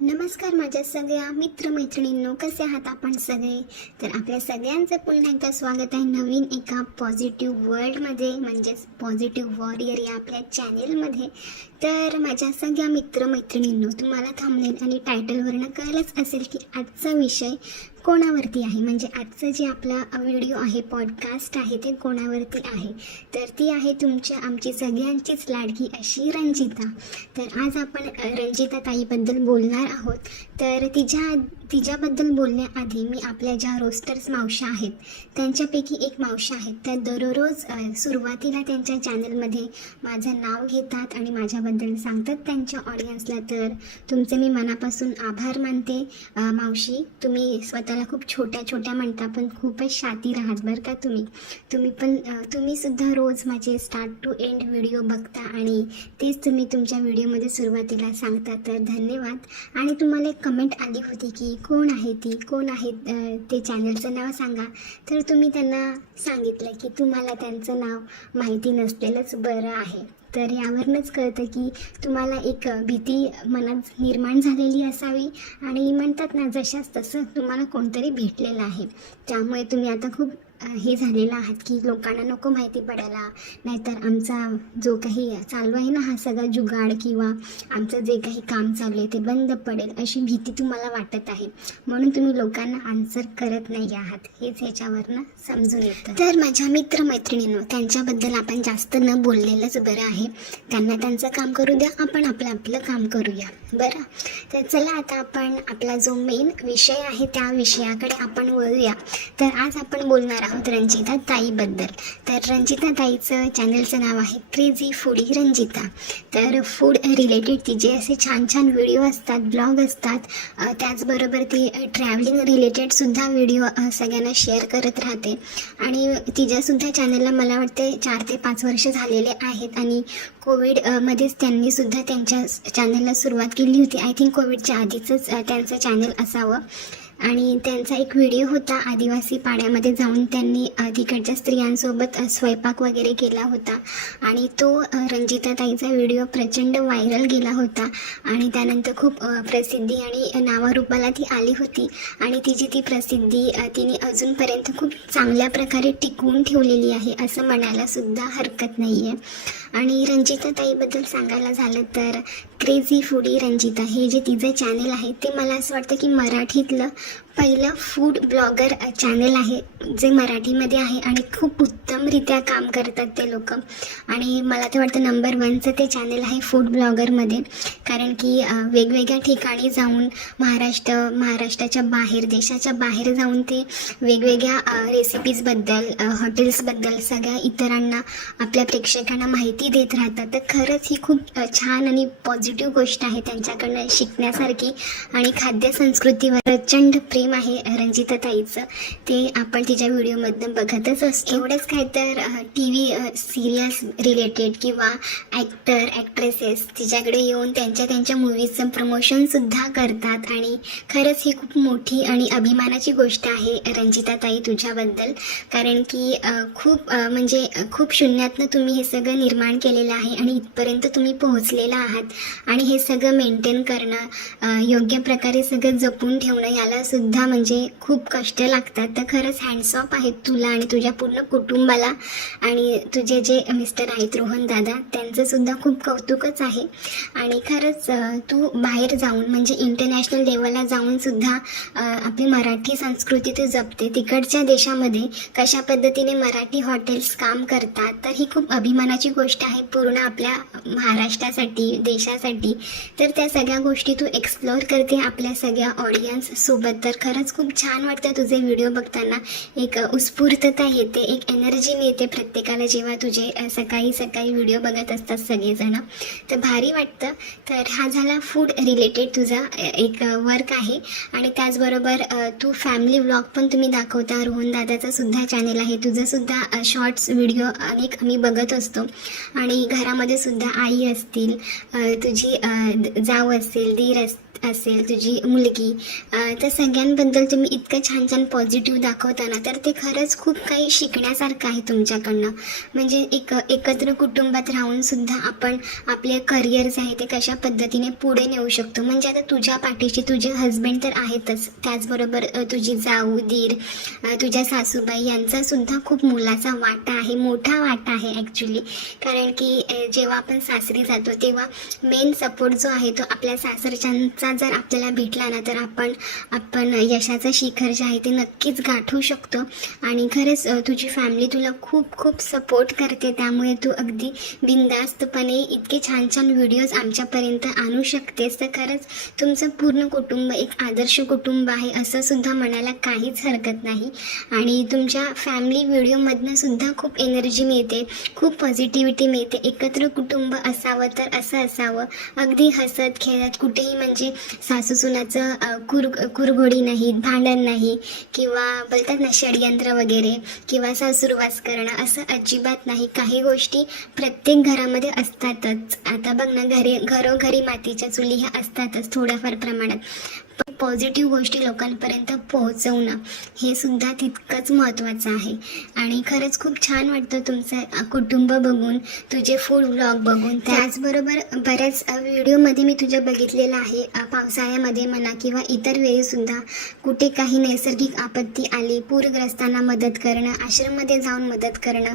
नमस्कार माझ्या सगळ्या मित्रमैत्रिणींनो, कसे आहात आपण सगळे. तर आपल्या सगळ्यांचं पुन्हा एकदा स्वागत आहे नवीन एका पॉझिटिव्ह वर्ल्डमध्ये, म्हणजेच पॉझिटिव्ह वॉरियर या आपल्या चॅनेलमध्ये. तर माझ्या सगळ्या मित्रमैत्रिणींनो, तुम्हाला थंबनेल आणि टायटलवरनं कळलंच असेल की आजचा विषय कोणावरती आहे. म्हणजे आजचं जे आपला व्हिडिओ आहे, पॉडकास्ट आहे, ते कोणावरती आहे. तर ती आहे आमची सगळ्यांचीच लाडकी अशी रंजिता. तर आज आपण रंजिता ताईबद्दल बोलणार आहोत. तर तिच्याबद्दल बोलण्याआधी मी आपल्या ज्या रोस्टर्स मावशा आहेत त्यांच्यापैकी एक मावशा आहेत, त्या दररोज सुरुवातीला त्यांच्या चॅनलमध्ये माझं नाव घेतात आणि माझ्याबद्दल सांगतात त्यांच्या ऑडियन्सला. तर तुमचे मी मनापासून आभार मानते मावशी. तुम्ही स्वतःला खूप छोट्या छोट्या म्हणता, पण खूपच शातीर आहात बरं का तुम्ही सुद्धा रोज माझे स्टार्ट टू एंड व्हिडिओ बघता आणि तेच तुम्ही तुमच्या व्हिडिओमध्ये सुरुवातीला सांगता. तर धन्यवाद. आणि तुम्हाला एक कमेंट आली होती की कोण आहे ते चॅनलचं नाव सांगा. तर तुम्ही त्यांना सांगितलं की तुम्हाला त्यांचं नाव माहिती नसलेलंच बरं आहे. तर यावरूनच कळतं की तुम्हाला एक भीती मनात निर्माण झालेली असावी आणि म्हणतात ना, जशाच तसं तुम्हाला कोणतरी भेटलेलं आहे. त्यामुळे तुम्ही आता खूप हे झालेलं आहात की लोकांना नको माहिती पडायला, नाहीतर आमचा जो काही चालू आहे ना, हा सगळा जुगाड किंवा आमचं जे काही काम चालू आहे ते बंद पडेल, अशी भीती तुम्हाला वाटत आहे. म्हणून तुम्ही लोकांना आन्सर करत नाही आहात, हेच ह्याच्यावरनं समजून येतं. तर माझ्या मित्रमैत्रिणींनो, त्यांच्याबद्दल आपण जास्त न बोललेलंच बरं आहे. त्यांना त्यांचं काम करू द्या, आपण आपलं काम करूया बरं. तर चला, आता आपण आपला जो मेन विषय आहे त्या विषयाकडे आपण वळूया. तर आज आपण बोलणार आहोत रंजिता ताईबद्दल. तर रंजिता ताईचं चॅनलचं नाव आहे क्रेझी फूडी रंजिता. तर फूड रिलेटेड तिचे असे छान छान व्हिडिओ असतात, ब्लॉग असतात. त्याचबरोबर ती ट्रॅव्हलिंग रिलेटेडसुद्धा व्हिडिओ सगळ्यांना शेअर करत राहते. आणि तिच्यासुद्धा चॅनलला मला वाटते 4 ते 5 वर्ष झालेले आहेत. आणि कोविडमध्येच त्यांनीसुद्धा त्यांच्या चॅनलला सुरुवात केली होती. आय थिंक कोविडच्या आधीचंच त्यांचं चॅनल असावं. आणि त्यांचा एक व्हिडिओ होता, आदिवासी पाड्यामध्ये जाऊन त्यांनी तिकडच्या स्त्रियांसोबत स्वयंपाक वगैरे केला होता. आणि तो रंजिता ताईचा व्हिडिओ प्रचंड व्हायरल गेला होता आणि त्यानंतर खूप प्रसिद्धी आणि नावारूपाला ती आली होती. आणि तिची ती प्रसिद्धी तिने अजूनपर्यंत खूप चांगल्या प्रकारे टिकवून ठेवलेली आहे, असं म्हणायला सुद्धा हरकत नाही आहे. आणि रंजिता ताईबद्दल सांगायला झालं तर क्रेझी फूडी रंजिता हे जे तिचं चॅनल आहे ते मला असं वाटतं की मराठीतलं पहिलं फूड ब्लॉगर चॅनल आहे जे मराठीमध्ये आहे. आणि खूप उत्तमरित्या काम करतात ते लोक. आणि मला तर वाटतं नंबर 1चं ते चॅनल आहे फूड ब्लॉगरमध्ये. कारण की वेगवेगळ्या ठिकाणी जाऊन महाराष्ट्राच्या बाहेर, देशाच्या बाहेर जाऊन ते वेगवेगळ्या रेसिपीजबद्दल, हॉटेल्सबद्दल सगळ्या इतरांना, आपल्या प्रेक्षकांना माहिती देत राहतात. तर खरंच ही खूप छान आणि पॉझिटिव्ह गोष्ट आहे त्यांच्याकडनं शिकण्यासारखी. आणि खाद्यसंस्कृतीवर प्रचंड प्रेम आहे रंजिता ताईचं, ते आपण तिच्या व्हिडिओमधून बघतच असतो. एवढंच काय तर TV सिरियल्स रिलेटेड किंवा ॲक्ट्रेसेस तिच्याकडे येऊन त्यांच्या मूवीजचं प्रमोशनसुद्धा करतात. आणि खरंच ही खूप मोठी आणि अभिमानाची गोष्ट आहे रंजिता ताई तुझ्याबद्दल. कारण की खूप शून्यातनं तुम्ही हे सगळं निर्माण केलेलं आहे आणि इथपर्यंत तुम्ही पोहोचलेला आहात. आणि हे सगळं मेंटेन करणं, योग्य प्रकारे सगळं जपून ठेवणं, याला सुद्धा म्हणजे खूप कष्ट लागतात. तर खरंच हँड्स ऑफ आहेत तुला आणि तुझ्या पूर्ण कुटुंबाला. आणि तुझे जे मिस्टर आहेत रोहन दादा, त्यांचं सुद्धा खूप कौतुकच आहे. आणि खरंच तू बाहेर जाऊन म्हणजे इंटरनॅशनल लेवलला जाऊन सुद्धा आपली मराठी संस्कृती तू जपते. तिकडच्या देशामध्ये कशा पद्धतीने मराठी हॉटेल्स काम करतात, तर ही खूप अभिमानाची गोष्ट आहे पूर्ण आपल्या महाराष्ट्रासाठी, देशासाठी. तर त्या सगळ्या गोष्टी तू एक्सप्लोअर करते आपल्या सगळ्या ऑडियन्ससोबत. तर खरंच खूप छान वाटतं तुझे व्हिडिओ बघताना. एक उत्स्फूर्तता येते, एक एनर्जी मिळते प्रत्येकाला जेव्हा तुझे सकाळी व्हिडिओ बघत असतात सगळेजण. तर भारी वाटतं. तर हा झाला फूड रिलेटेड तुझा एक वर्क आहे. आणि त्याचबरोबर तू फॅमिली व्लॉग पण तुम्ही दाखवता. रोहन दादाचा सुद्धा चॅनल आहे, तुझं सुद्धा शॉर्ट्स व्हिडिओ अनेक आम्ही बघत असतो. आणि घरामध्ये सुद्धा आई असतील, तुझी जाव असेल, दीर असेल, तुझी मुलगी, तर सगळ्यांबद्दल तुम्ही इतकं छान छान पॉझिटिव्ह दाखवता ना, तर ते खरंच खूप काही शिकण्यासारखं आहे तुमच्याकडनं. म्हणजे एकत्र कुटुंबात राहूनसुद्धा आपण आपले करिअर्स आहे ते कशा पद्धतीने पुढे नेऊ शकतो. म्हणजे आता तुझ्या पाठीशी तुझे हजबंड तर आहेतच, त्याचबरोबर तुझी जाऊ, दीर, तुझ्या सासूबाई यांचासुद्धा खूप मोलाचा वाटा आहे, मोठा वाटा आहे ॲक्च्युली. कारण की जेव्हा आपण सासरी जातो तेव्हा मेन सपोर्ट जो आहे तो आपल्या सासरच्यांचा जर आपल्याला भेटला ना, तर आपण यशाचं शिखर जे आहे ते नक्कीच गाठू शकतो. आणि खरंच तुझी फॅमिली तुला खूप खूप सपोर्ट करते, त्यामुळे तू अगदी बिनधास्तपणे इतके छान छान व्हिडिओज आमच्यापर्यंत आणू शकतेस. तर खरंच तुमचं पूर्ण कुटुंब एक आदर्श कुटुंब आहे असं सुद्धा म्हणायला काहीच हरकत नाही. आणि तुमच्या फॅमिली व्हिडिओमधनं सुद्धा खूप एनर्जी मिळते, खूप पॉझिटिव्हिटी मिळते. एकत्र कुटुंब असावं तर असं असावं, अगदी हसत खेळत, कुठेही म्हणजे सासू सुनाचं कुरघोडी नाही, भांडण नाही, किंवा बोलतात ना षडयंत्र वगैरे, किंवा सासूरवास करणं असं अजिबात नाही. काही गोष्टी प्रत्येक घरामध्ये असतातच. आता बघ ना, घरोघरी मातीच्या चुली ह्या असतातच थोड्याफार प्रमाणात. पण पॉझिटिव्ह गोष्टी लोकांपर्यंत पोहोचवणं हे सुद्धा तितकंच महत्त्वाचं आहे. आणि खरंच खूप छान वाटतं तुमचं कुटुंब बघून, तुझे फूड व्लॉग बघून. त्याचबरोबर बऱ्याच व्हिडिओमध्ये मी तुझं बघितलेलं आहे, पावसाळ्यामध्ये म्हणा किंवा इतर वेळीसुद्धा कुठे काही नैसर्गिक आपत्ती आली, पूरग्रस्तांना मदत करणं, आश्रममध्ये जाऊन मदत करणं,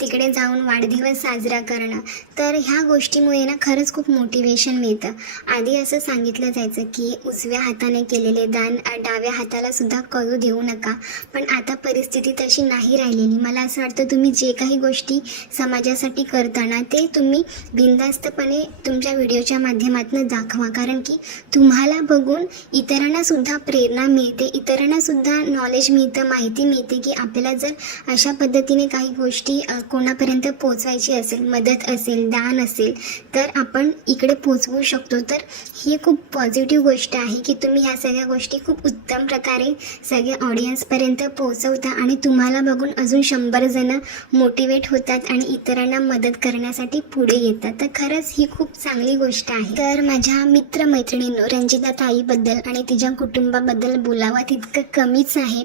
तिकडे जाऊन वाढदिवस साजरा करणं. तर ह्या गोष्टीमुळे ना खरंच खूप मोटिवेशन मिळतं. आधी असं सांगितलं जायचं की उजव्या हाताने केलेले दान डाव्या हाताला सुद्धा कळू देऊ नका, पण आता परिस्थिती तशी नाही राहिलेली. मला असं वाटतं तुम्ही जे काही गोष्टी समाजासाठी करताना ते तुम्ही बिनधास्तपणे तुमच्या व्हिडिओच्या माध्यमातून दाखवा, कारण की तुम्हाला बघून इतरांना सुद्धा प्रेरणा मिळते, इतरांना सुद्धा नॉलेज मिळतं, माहिती मिळते की आपल्याला जर अशा पद्धतीने काही गोष्टी कोणापर्यंत पोचवायची असेल, मदत असेल, दान असेल, तर आपण इकडे पोचवू शकतो. तर ही खूप पॉझिटिव्ह गोष्ट आहे की तुम्ही ह्या सगळ्या गोष्टी खूप उत्तम प्रकारे सगळ्या ऑडियन्सपर्यंत पोहोचवता आणि तुम्हाला बघून अजून 100 जण मोटिवेट होतात आणि इतरांना मदत करण्यासाठी पुढे येतात. तर खरंच ही खूप चांगली गोष्ट आहे. तर माझ्या मित्रमैत्रिणींनो, रंजिता ताईबद्दल आणि तिच्या कुटुंबाबद्दल बोलावं तितकं कमीच आहे.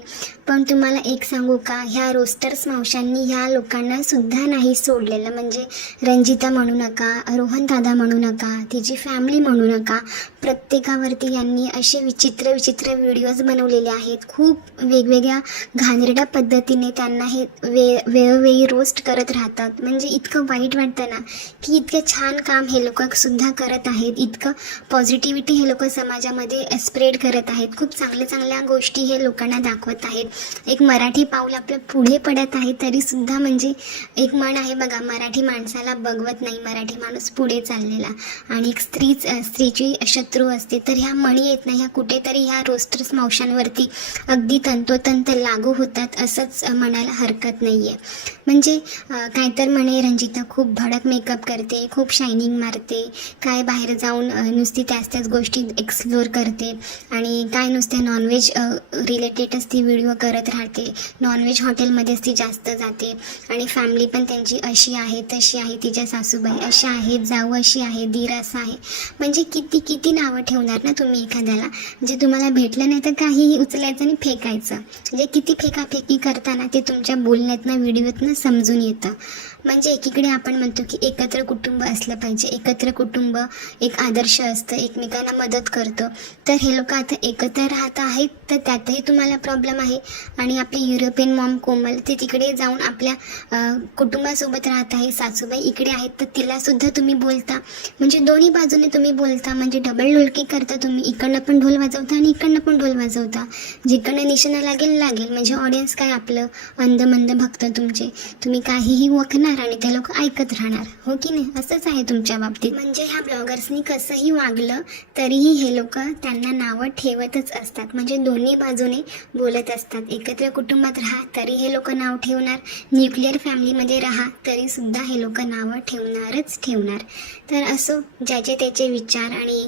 पण तुम्हाला एक सांगू का, ह्या रोस्टर्स मावशांनी ह्या लोकांना सुद्धा नाही सोडलेलं. म्हणजे रंजिता म्हणू नका, रोहन दादा म्हणू नका, तिची फॅमिली म्हणू नका, प्रत्येकावरती यांनी असे विचित्र व्हिडिओज बनवलेले आहेत. खूप वेगवेगळ्या घाणेरड्या पद्धतीने त्यांना हे वेळोवेळी रोस्ट करत राहतात. म्हणजे इतकं वाईट वाटतं ना की इतकं छान काम हे लोक सुद्धा करत आहेत, इतकं पॉझिटिव्हिटी हे लोक समाजामध्ये स्प्रेड करत आहेत, खूप चांगल्या गोष्टी हे लोकांना दाखवत आहेत. एक मराठी पाऊल आपल्या पुढे पडत आहे तरीसुद्धा, म्हणजे एक म्हण आहे बघा, मराठी माणसाला बघवत नाही मराठी माणूस पुढे चाललेला, आणि एक स्त्रीची शत्रू असते. तर ह्या म्हणी येत नाही, ह्या कुठेतरी ह्या रोस्टर्स मावशांवरती अगदी तंतोतंत लागू होतात असंच म्हणायला हरकत नाही आहे. म्हणजे काय तर म्हणे, रंजिता खूप भडक मेकअप करते, खूप शायनिंग मारते, काय बाहेर जाऊन नुसती त्याच गोष्टी एक्सप्लोर करते, आणि काय नुसते नॉनव्हेज रिलेटेडच ती व्हिडिओ करत राहते, नॉनव्हेज हॉटेलमध्येच ती जास्त जाते, आणि फॅमिली पण त्यांची अशी आहे तशी आहे, तिच्या सासूबाई अशा आहेत, जाऊ अशी आहे, दीर असा आहे. म्हणजे किती नावं ठेवणार ना तुम्ही एखाद्याला. म्हणजे तुम्हाला भेटलं नाही तर काहीही उचलायचं आणि फेकायचं. म्हणजे किती फेकाफेकी करताना ते तुमच्या बोलण्यातनं, व्हिडिओतनं समजून येतं. म्हणजे एकीकडे आपण म्हणतो की एकत्र कुटुंब असलं पाहिजे, एकत्र कुटुंब एक आदर्श असतं, एकमेकांना मदत करतं. तर हे लोक आता एकत्र राहत आहेत, तर त्यातही तुम्हाला प्रॉब्लेम आहे. आणि आपली युरोपियन मॉम कोमल, ते तिकडे जाऊन आपल्या कुटुंबासोबत राहत आहे, सासूबाई इकडे आहेत, तर तिलासुद्धा तुम्ही बोलता. म्हणजे दोन्ही बाजूने तुम्ही बोलता, म्हणजे डबल ढोलकी करता तुम्ही. इकडनं पण ढोल वाजवता आणि इकडनं पण ढोल वाजवता. जिकडनं निशाणा लागेल. म्हणजे ऑडियन्स काय आपलं अंधमंद भक्त तुमचे, तुम्ही काहीही वखणार आणि ते लोक ऐकत राहणार, हो की नाही? असंच आहे तुमच्या बाबतीत. म्हणजे ह्या ब्लॉगर्सनी कसंही वागलं तरीही हे लोक त्यांना नावं ठेवतच असतात. म्हणजे दोन्ही बाजूने बोलत असतात. एकत्र कुटुंबात राहा तरी हे लोक नाव ठेवणार, न्यूक्लिअर फॅमिलीमध्ये राहा तरी सुद्धा हे लोक नावं ठेवणारच ठेवणार. तर असो, ज्याचे त्याचे विचार आणि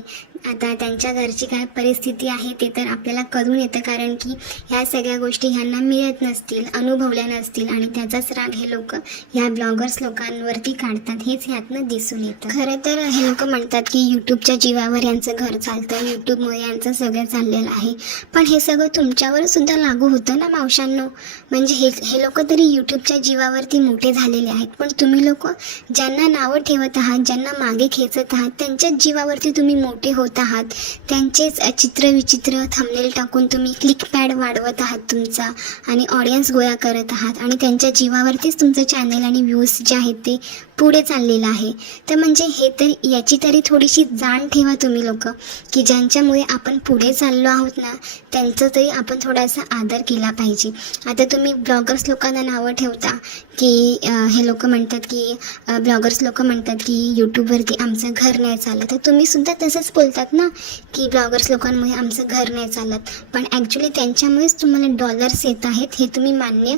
आता त्यांच्या घरची काय परिस्थिती आहे ते तर आपल्याला कळून येतं, कारण की ह्या सगळ्या गोष्टी ह्यांना मिळत नसतील, अनुभवल्या नसतील आणि त्याचाच राग हे लोक ह्या ब्लॉगर्स लोकांवरती काढतात, हेच ह्यातनं दिसून येतं. खरं तर हे लोक म्हणतात की यूट्यूबच्या जीवावर यांचं घर चालतं, यूट्यूबमुळे यांचं सगळं चाललेलं आहे. पण हे सगळं तुमच्यावर सुद्धा लागू होतं ना मावशांनो. म्हणजे हे लोक तरी यूट्यूबच्या जीवावरती मोठे झालेले आहेत, पण तुम्ही लोक ज्यांना नावं ठेवत आहात, ज्यांना मागे खेचत आहात, त्यांच्याच जीवावरती तुम्ही मोठे होत आहात. त्यांचेच चित्रविचित्र थंबनेल टाकून तुम्ही क्लिक पॅड वाढवत आहात तुमचा आणि ऑडियन्स गोळा करत आहात आणि त्यांच्या जीवावरतीच तुमचं चॅनल आणि व्ह्यूज जे आहेत ते पुढे चाललेलं आहे. तर म्हणजे हे तर याची तरी थोडीशी जाण ठेवा तुम्ही लोक, की ज्यांच्यामुळे आपण पुढे चाललो आहोत ना, त्यांचं तरी आपण थोडासा आदर केला पाहिजे. आता तुम्ही ब्लॉगर्स लोकांना नावं ठेवता की हे लोक म्हणतात की ब्लॉगर्स लोक म्हणतात की यूट्यूबवरती आमचं घर नाही चालत. तर तुम्ही सुद्धा तसंच बोलतात ना की ब्लॉगर्स लोकांमुळे आमचं घर नाही चालत, पण ॲक्च्युली त्यांच्यामुळेच तुम्हाला डॉलर्स येत आहेत हे तुम्ही मान्य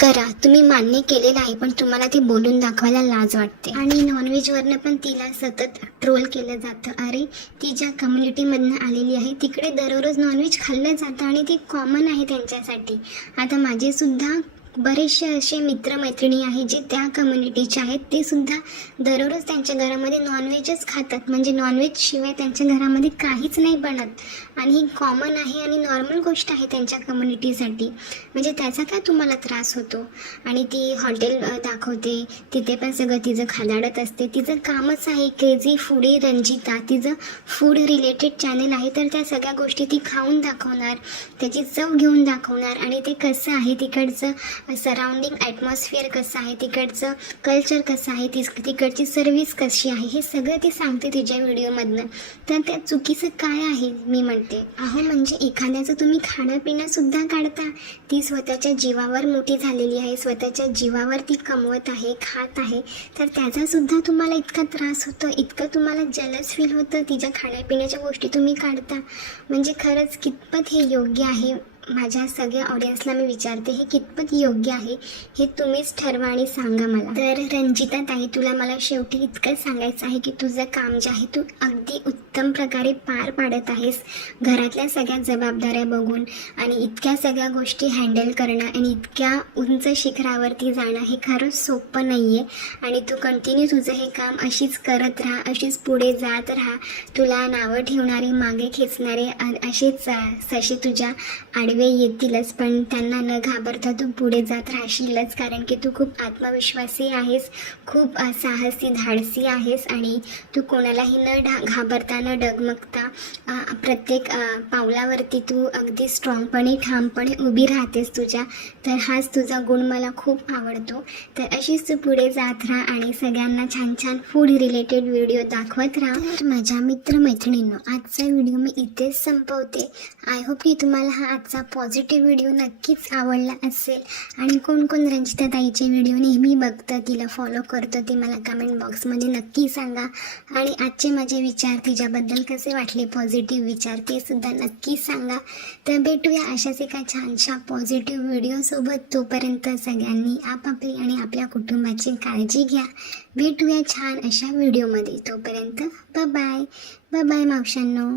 करा. तुम्ही मान्य केलेलं आहे, पण तुम्हाला ते बोलून दाखवायला लाज वाटते. आणि नॉनव्हेजवरनं पण तिला सतत ट्रोल केलं जातं. अरे ती ज्या कम्युनिटीमधनं आलेली आहे तिकडे दररोज नॉनव्हेज खाल्लं जातं आणि ते कॉमन आहे त्यांच्यासाठी. आता माझे सुद्धा बरेचसे असे मित्रमैत्रिणी आहेत जे त्या कम्युनिटीचे आहेत, ते सुद्धा दररोज त्यांच्या घरामध्ये नॉनव्हेजच खातात. म्हणजे नॉनव्हेज शिवाय त्यांच्या घरामध्ये काहीच नाही बनत आणि ही कॉमन आहे आणि नॉर्मल गोष्ट आहे त्यांच्या कम्युनिटीसाठी. म्हणजे त्याचा काय तुम्हाला त्रास होतो? आणि ती हॉटेल दाखवते, तिथे पण सगळं तिचं खादाडत असते. तिचं कामच आहे क्रेझी फूडी रंजिता, तिचं फूड रिलेटेड चॅनल आहे, तर त्या सगळ्या गोष्टी ती खाऊन दाखवणार, त्याची चव घेऊन दाखवणार आणि ते कसं आहे तिकडचं सराउंडिंग ॲटमॉस्फिअर कसं आहे, तिकडचं कल्चर कसं आहे, तिकडची सर्विस कशी आहे, हे सगळं ती सांगते तिच्या व्हिडिओमधनं. तर त्या चुकीचं काय आहे मी म्हणते. अहो म्हणजे एखाद्याचं तुम्ही खाणं पिणंसुद्धा काढता. ती स्वतःच्या जीवावर मोठी झालेली आहे, स्वतःच्या जीवावर ती कमवत आहे, खात आहे, तर त्याचासुद्धा तुम्हाला इतका त्रास होतो, इतकं तुम्हाला जलस फील होतं, तिच्या खाण्यापिण्याच्या गोष्टी तुम्ही काढता. म्हणजे खरंच कितपत हे योग्य आहे? माझ्या सगळ्या ऑडियन्सला मी विचारते, हे कितपत योग्य आहे हे तुम्हीच ठरवा आणि सांगा मला. तर रंजिता ताई, तुला मला शेवटी इतकं सांगायचं आहे की तुझं काम जे आहे तू अगदी उत्तम प्रकारे पार पाडत आहेस. घरातल्या सगळ्या जबाबदाऱ्या बघून आणि इतक्या सगळ्या गोष्टी हँडल करणं आणि इतक्या उंच शिखरावरती जाणं हे खरंच सोपं नाही आहे. आणि तू कंटिन्यू तुझं हे काम अशीच करत राहा, अशीच पुढे जात राहा. तुला नावं ठेवणारे, मागे खेचणारे असेच ससे तुझ्या आडवे येतीलच, पण त्यांना न घाबरता तू पुढे जात राहशीलच, कारण की तू खूप आत्मविश्वासी आहेस, खूप साहसी धाडसी आहेस आणि तू कोणालाही न घाबरता, न डगमगता प्रत्येक पावलावरती तू अगदी स्ट्रॉंगपणे, ठामपणे उभी राहतेस तुझ्या. तर हाच तुझा गुण मला खूप आवडतो. तर अशीच तू पुढे जात राहा आणि सगळ्यांना छान छान फूड रिलेटेड व्हिडिओ दाखवत राहा. तर माझ्या मित्रमैत्रिणींनो, आजचा व्हिडिओ मी इथेच संपवते. आय होप की तुम्हाला हा आजचा पॉझिटिव्ह व्हिडिओ नक्कीच आवडला असेल. आणि कोण कोण रंजिता ताईचे व्हिडिओ नेहमी बघतं, तिला फॉलो करतं, ते मला कमेंट बॉक्समध्ये नक्की सांगा. आणि आजचे माझे विचार तिच्याबद्दल कसे वाटले, पॉझिटिव्ह विचार, ते सुद्धा नक्की सांगा. तर भेटूया अशाच एका छानशा पॉझिटिव्ह व्हिडिओसोबत. तोपर्यंत सगळ्यांनी आपापली आणि आपल्या कुटुंबाची काळजी घ्या. भेटूया छान अशा व्हिडिओमध्ये. तोपर्यंत बाय बाय मावशांनो.